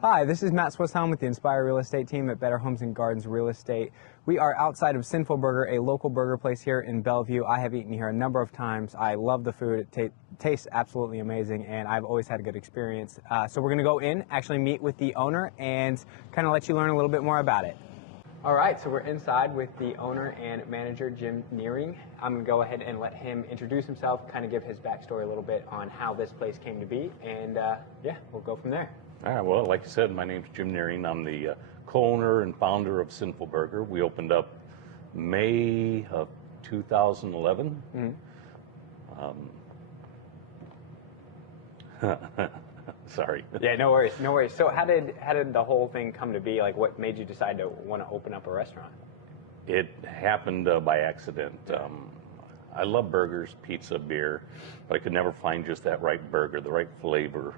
Hi, this is Matt.Swisshelm with the Inspire Real Estate team at Better Homes and Gardens Real Estate. We are outside of Sinful Burger, a local burger place here in Bellevue. I have eaten here a number of times. I love the food. It tastes absolutely amazing, and I've always had a good experience. So we're going to go in, actually meet with the owner, and kind of let you learn a little bit more about it. All right, so we're inside with the owner and manager, Jim Neering. I'm going to go ahead and let him introduce himself, kind of give his backstory a little bit on how this place came to be, and yeah, we'll go from there. All right, well, like you said, my name's Jim Neering. I'm the co-owner and founder of Sinful Burger. We opened up May of 2011. Sorry. Yeah, no worries, no worries. So how did the whole thing come to be? Like, what made you decide to want to open up a restaurant? It happened by accident. I love burgers, pizza, beer, but I could never find just that right burger, the right flavor.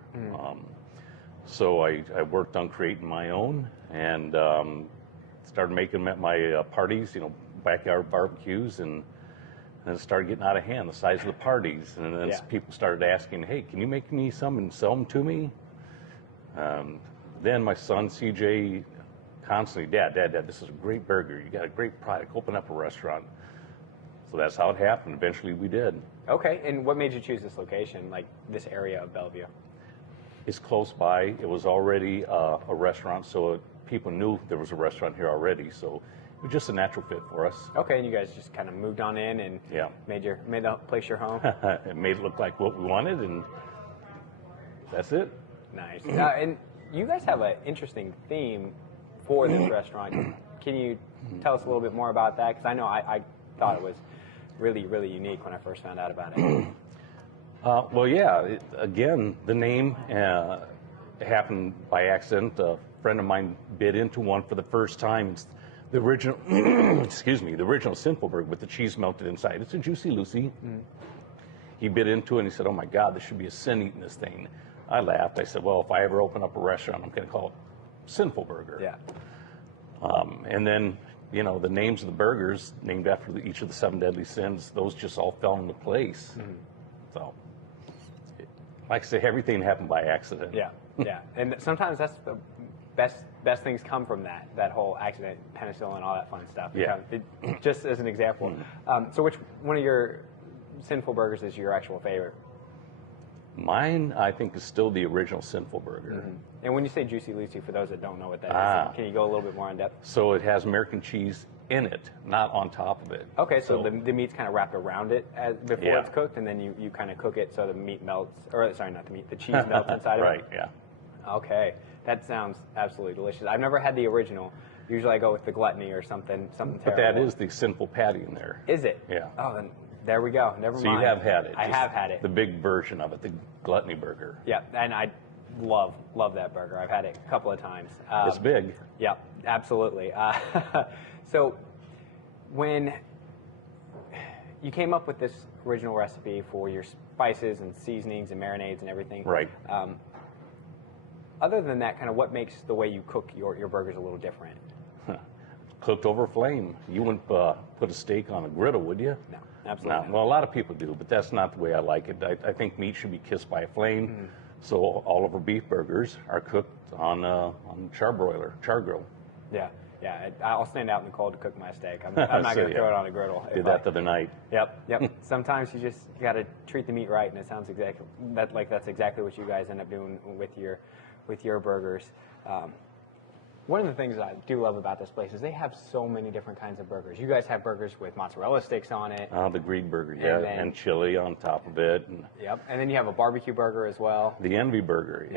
So I worked on creating my own and started making them at my parties, you know, backyard barbecues, and it started getting out of hand, the size of the parties. And then people started asking, hey, can you make me some and sell them to me? Then my son, CJ, constantly, Dad, this is a great burger. You got a great product. Open up a restaurant. So that's how it happened. Eventually we did. Okay, and what made you choose this location, like this area of Bellevue? It's close by. It was already a restaurant, so people knew there was a restaurant here already. So it was just a natural fit for us. Okay, and you guys just kind of moved on in and made the place your home. It made it look like what we wanted, and that's it. Nice. And you guys have an interesting theme for this restaurant. Can you tell us a little bit more about that? Because I know I thought it was really, really unique when I first found out about it. Well, yeah, again, the name happened by accident. A friend of mine bit into one for the first time. It's the original, excuse me, the original Sinful Burger with the cheese melted inside. It's a Juicy Lucy. He bit into it and he said, oh my God, there should be a sin eating this thing. I laughed. I said, well, if I ever open up a restaurant, I'm going to call it Sinful Burger. Yeah. And then, you know, the names of the burgers named after each of the 7 deadly sins, those just all fell into place. So, like I say, everything happened by accident. Yeah, yeah. And sometimes that's the best things come from that whole accident, penicillin, all that fun stuff. Yeah. Just as an example. So which one of your Sinful Burgers is your actual favorite? Mine, I think, is still the original Sinful Burger. And when you say Juicy Lucy, for those that don't know what that is, can you go a little bit more in depth? So it has American cheese in it, not on top of it. Okay, so the meat's kind of wrapped around it before it's cooked, and then you kind of cook it so the meat melts, or sorry, not the meat, the cheese melts inside of it? Right, yeah. Okay, that sounds absolutely delicious. I've never had the original. Usually I go with the gluttony or something terrible. But that is the Sinful patty in there. Is it? Yeah. Oh, then there we go. Never mind. So you have had it. I have had it. The big version of it, the gluttony burger. Yeah, and I love that burger. I've had it a couple of times. It's big. Yeah, absolutely. So when you came up with this original recipe for your spices and seasonings and marinades and everything, right? Other than that, kind of what makes the way you cook your burgers a little different? Cooked over flame. You wouldn't put a steak on a griddle, would you? No, absolutely not. Well, a lot of people do, but that's not the way I like it. I think meat should be kissed by a flame. So all of our beef burgers are cooked on char grill. Yeah. Yeah, I'll stand out in the cold to cook my steak. I'm not going to throw it on a griddle. Did that the other night. Yep. Sometimes you just got to treat the meat right, and it sounds that's exactly what you guys end up doing with your burgers. One of the things that I do love about this place is they have so many different kinds of burgers. You guys have burgers with mozzarella sticks on it. The Greek burger, and chili on top of it. And and then you have a barbecue burger as well. The Envy burger,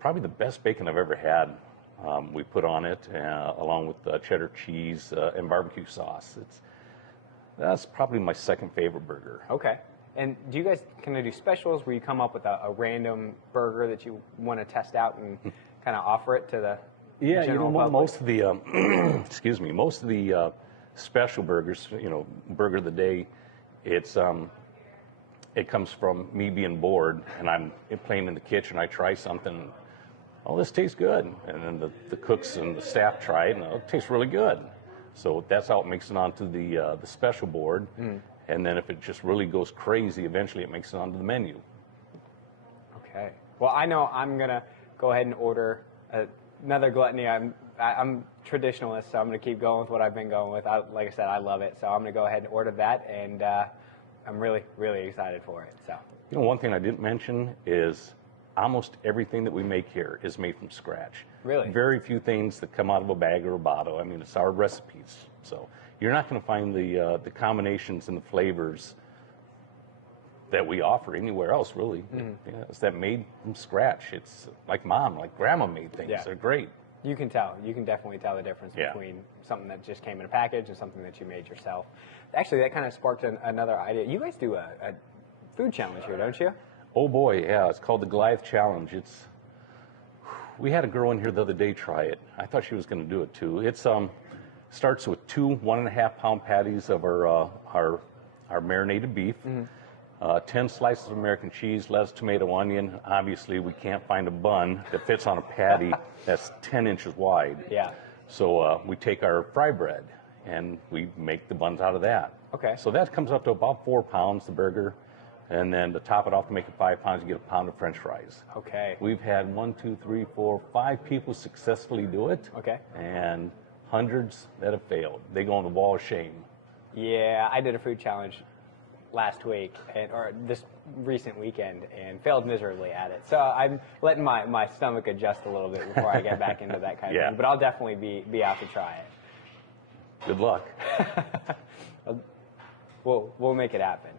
probably the best bacon I've ever had. We put on it along with cheddar cheese and barbecue sauce. That's probably my second favorite burger. Okay. And do you guys kind of do specials where you come up with a random burger that you want to test out and kind of offer it to the general public? Most of the excuse me, most of the special burgers, burger of the day, it comes from me being bored and I'm playing in the kitchen. I try something. Oh, this tastes good. And then the cooks and the staff try it, and it tastes really good. So that's how it makes it onto the special board. And then if it just really goes crazy, eventually it makes it onto the menu. Okay. Well, I know I'm going to go ahead and order Another gluttony. I'm traditionalist, so I'm going to keep going with what I've been going with. Like I said, I love it, so I'm going to go ahead and order that, and I'm really, really excited for it. So, you know, one thing I didn't mention is almost everything that we make here is made from scratch. Really? Very few things that come out of a bag or a bottle. I mean, it's our recipes. So you're not going to find the combinations and the flavors that we offer anywhere else, really. Mm-hmm. Yeah, it's that made from scratch. It's like mom, like grandma made things. Yeah. They're great. You can tell. You can definitely tell the difference between something that just came in a package and something that you made yourself. Actually, that kind of sparked another idea. You guys do a food challenge here, don't you? Oh boy, yeah. It's called the Goliath Challenge. We had a girl in here the other day try it. I thought she was going to do it too. It's starts with 2 1.5 pound patties of our marinated beef. Mm-hmm. 10 slices of American cheese, lettuce, tomato, onion. Obviously, we can't find a bun that fits on a patty that's 10 inches wide. Yeah. So we take our fry bread and we make the buns out of that. Okay. So that comes up to about 4 pounds, the burger. And then to top it off, to make it 5 pounds, you get a pound of French fries. Okay. We've had 1, 2, 3, 4, 5 people successfully do it. Okay. And hundreds that have failed. They go on the wall of shame. Yeah, I did a food challenge last week, or this recent weekend, and failed miserably at it. So I'm letting my stomach adjust a little bit before I get back into that kind of thing. But I'll definitely be out to try it. Good luck. We'll make it happen.